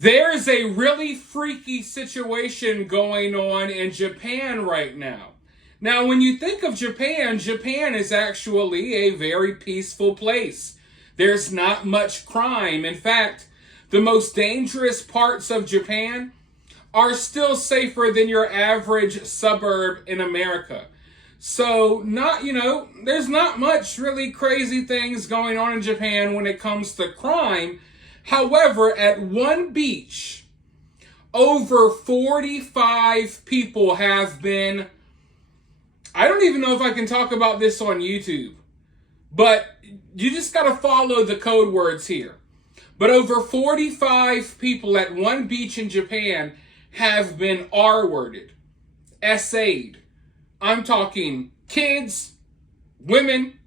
There's a really freaky situation going on in Japan right now. Now, when you think of Japan, Japan is actually a very peaceful place. There's not much crime. In fact, the most dangerous parts of Japan are still safer than your average suburb in America. So, there's not much really crazy things going on in Japan when it comes to crime. However, at one beach, over 45 people have been, I don't even know if I can talk about this on YouTube, but you just got to follow the code words here. But over 45 people at one beach in Japan have been R-worded, SA'd. I'm talking kids, women,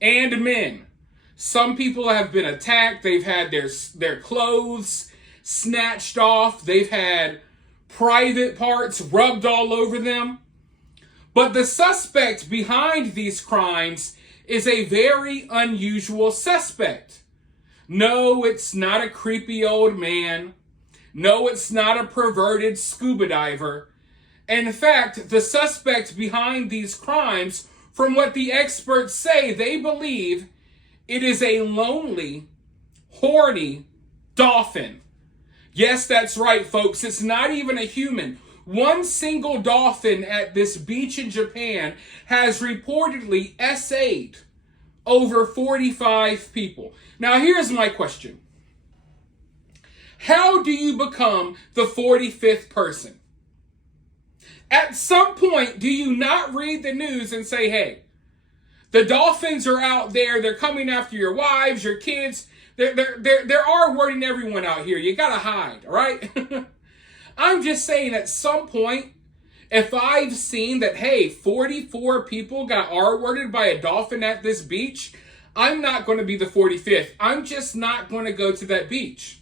and men. Some people have been attacked. They've had their clothes snatched off. They've had private parts rubbed all over them. But the suspect behind these crimes is a very unusual suspect. No, it's not a creepy old man. No, it's not a perverted scuba diver. In fact, the suspect behind these crimes, from what the experts say, they believe it is a lonely, horny dolphin. Yes, that's right, folks. It's not even a human. One single dolphin at this beach in Japan has reportedly SA'd over 45 people. Now, here's my question. How do you become the 45th person? At some point, do you not read the news and say, hey, the dolphins are out there, they're coming after your wives, your kids, they're R-wording everyone out here. You gotta hide, all right? I'm just saying at some point, if I've seen that, hey, 44 people got R-worded by a dolphin at this beach, I'm not going to be the 45th. I'm just not going to go to that beach.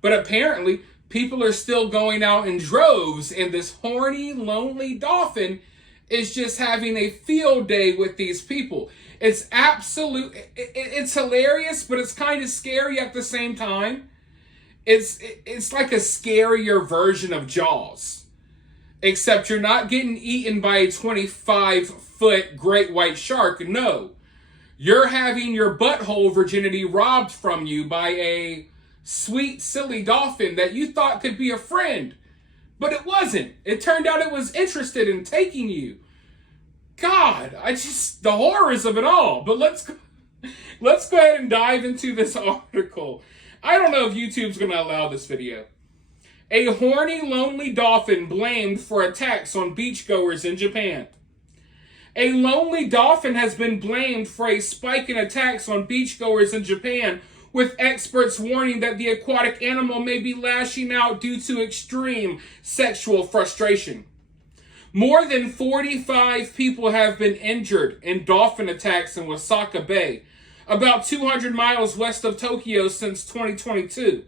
But apparently, people are still going out in droves, and this horny, lonely dolphin is just having a field day with these people. It's it's hilarious, but it's kind of scary at the same time. It's like a scarier version of Jaws. Except you're not getting eaten by a 25-foot great white shark. No. You're having your butthole virginity robbed from you by a sweet, silly dolphin that you thought could be a friend. But it wasn't. It turned out it was interested in taking you. God, the horrors of it all. But let's go ahead and dive into this article. I don't know if YouTube's going to allow this video. A horny, lonely dolphin blamed for attacks on beachgoers in Japan. A lonely dolphin has been blamed for a spike in attacks on beachgoers in Japan, with experts warning that the aquatic animal may be lashing out due to extreme sexual frustration. More than 45 people have been injured in dolphin attacks in Osaka Bay, about 200 miles west of Tokyo, since 2022.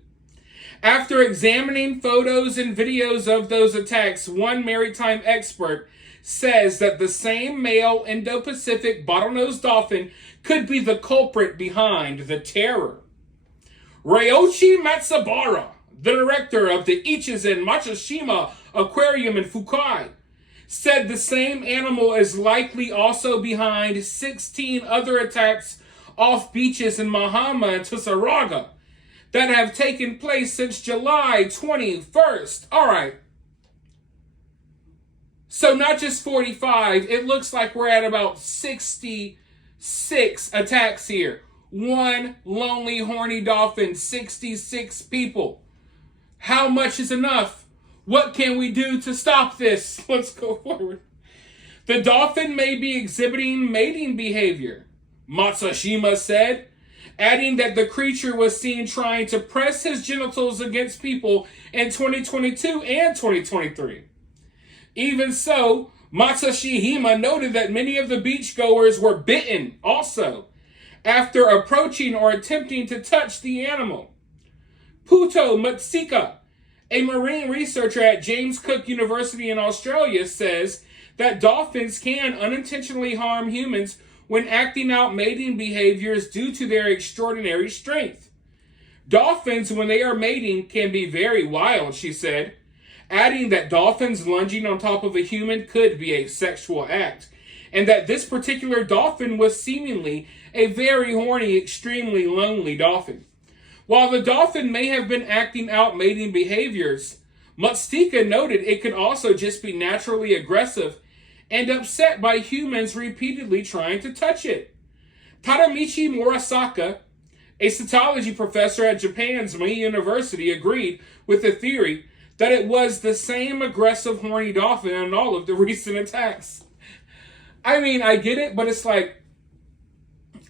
After examining photos and videos of those attacks, one maritime expert says that the same male Indo-Pacific bottlenose dolphin could be the culprit behind the terror. Ryoichi Matsubara, the director of the Ichizen Matsushima Aquarium in Fukai, said the same animal is likely also behind 16 other attacks off beaches in Mahama and Tsuraga that have taken place since July 21st. All right. So not just 45, it looks like we're at about 66 attacks here. One lonely, horny dolphin, 66 people. How much is enough? What can we do to stop this? Let's go forward. The dolphin may be exhibiting mating behavior, Matsushima said, adding that the creature was seen trying to press his genitals against people in 2022 and 2023. Even so, Matsushima noted that many of the beachgoers were bitten also after approaching or attempting to touch the animal. Puto Mutsika, a marine researcher at James Cook University in Australia, says that dolphins can unintentionally harm humans when acting out mating behaviors due to their extraordinary strength. Dolphins, when they are mating, can be very wild, she said, adding that dolphins lunging on top of a human could be a sexual act, and that this particular dolphin was seemingly a very horny, extremely lonely dolphin. While the dolphin may have been acting out mating behaviors, Mutstika noted it could also just be naturally aggressive and upset by humans repeatedly trying to touch it. Tadamichi Murasaka, a cytology professor at Japan's Mie University, agreed with the theory that it was the same aggressive horny dolphin in all of the recent attacks. I mean, I get it, but it's like,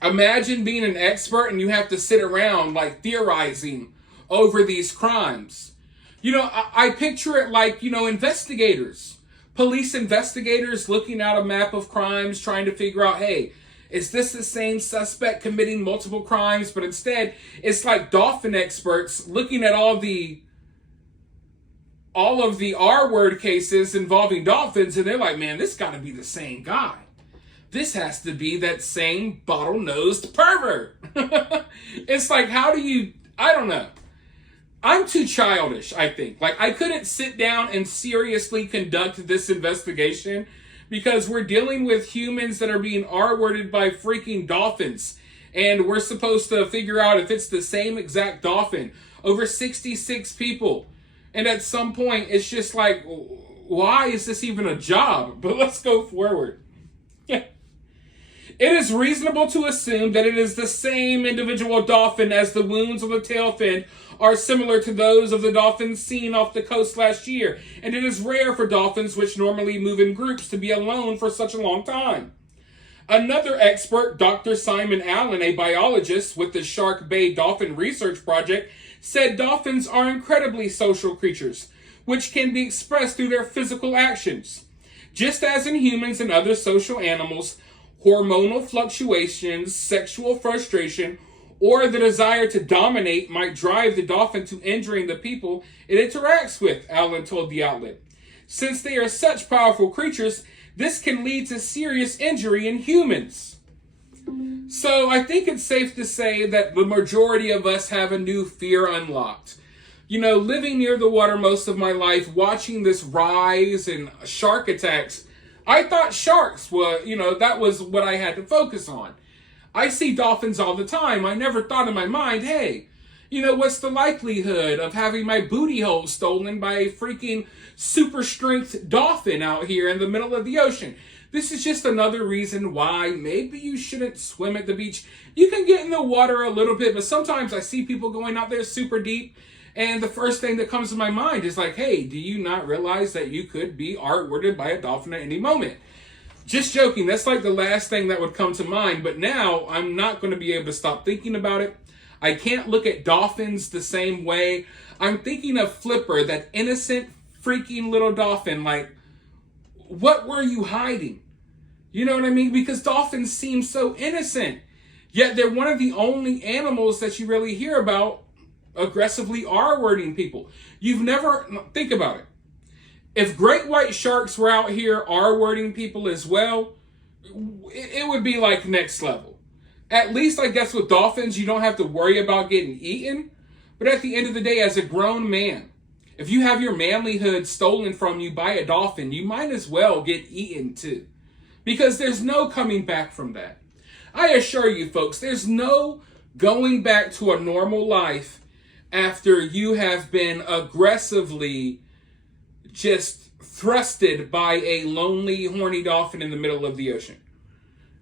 imagine being an expert and you have to sit around like theorizing over these crimes. You know, I picture it like, you know, investigators, police investigators looking at a map of crimes, trying to figure out, hey, is this the same suspect committing multiple crimes? But instead, it's like dolphin experts looking at all of the R-word cases involving dolphins, and they're like, man, this got to be the same guy. This has to be that same bottle-nosed pervert. It's like, how do you, I don't know. I'm too childish, I think. Like, I couldn't sit down and seriously conduct this investigation because we're dealing with humans that are being R-worded by freaking dolphins. And we're supposed to figure out if it's the same exact dolphin. Over 66 people. And at some point, it's just like, why is this even a job? But let's go forward. Yeah. It is reasonable to assume that it is the same individual dolphin, as the wounds on the tail fin are similar to those of the dolphins seen off the coast last year, and it is rare for dolphins, which normally move in groups, to be alone for such a long time. Another expert, Dr. Simon Allen, a biologist with the Shark Bay Dolphin Research Project, said dolphins are incredibly social creatures, which can be expressed through their physical actions. Just as in humans and other social animals, hormonal fluctuations, sexual frustration, or the desire to dominate might drive the dolphin to injuring the people it interacts with, Allen told the outlet. Since they are such powerful creatures, this can lead to serious injury in humans. So I think it's safe to say that the majority of us have a new fear unlocked. You know, living near the water most of my life, watching this rise in shark attacks, I thought sharks were, you know, that was what I had to focus on. I see dolphins all the time. I never thought in my mind, hey, you know, what's the likelihood of having my booty hole stolen by a freaking super strength dolphin out here in the middle of the ocean? This is just another reason why maybe you shouldn't swim at the beach. You can get in the water a little bit, but sometimes I see people going out there super deep, and the first thing that comes to my mind is like, hey, do you not realize that you could be R-worded by a dolphin at any moment? Just joking. That's like the last thing that would come to mind. But now I'm not going to be able to stop thinking about it. I can't look at dolphins the same way. I'm thinking of Flipper, that innocent freaking little dolphin. Like, what were you hiding? You know what I mean? Because dolphins seem so innocent. Yet they're one of the only animals that you really hear about aggressively R-wording people. You've never, think about it. If great white sharks were out here R-wording people as well, it would be like next level. At least I guess with dolphins, you don't have to worry about getting eaten. But at the end of the day, as a grown man, if you have your manlyhood stolen from you by a dolphin, you might as well get eaten too. Because there's no coming back from that. I assure you folks, there's no going back to a normal life after you have been aggressively just thrusted by a lonely, horny dolphin in the middle of the ocean.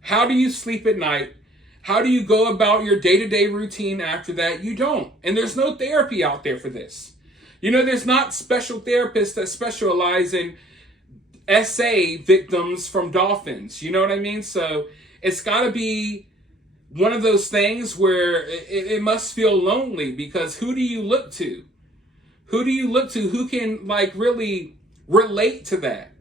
How do you sleep at night? How do you go about your day-to-day routine after that? You don't. And there's no therapy out there for this. You know, there's not special therapists that specialize in SA victims from dolphins. You know what I mean? So it's got to be one of those things where it must feel lonely, because who do you look to? Who do you look to who can like really relate to that?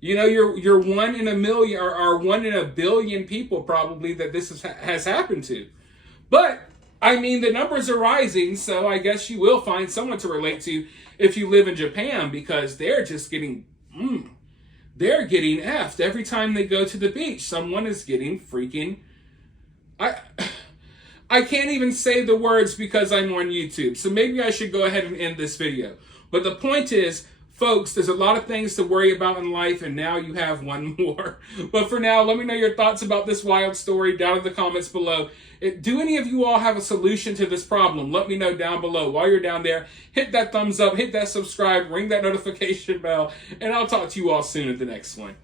You know, you're 1 in a million or 1 in a billion people probably that this has happened to. But I mean, the numbers are rising, so I guess you will find someone to relate to if you live in Japan, because they're just getting they're getting effed every time they go to the beach. Someone is getting freaking I I can't even say the words because I'm on YouTube. So maybe I should go ahead and end this video. But the point is, folks, there's a lot of things to worry about in life, and now you have one more. But for now, let me know your thoughts about this wild story down in the comments below. Do any of you all have a solution to this problem? Let me know down below. While you're down there, hit that thumbs up, hit that subscribe, ring that notification bell, and I'll talk to you all soon at the next one.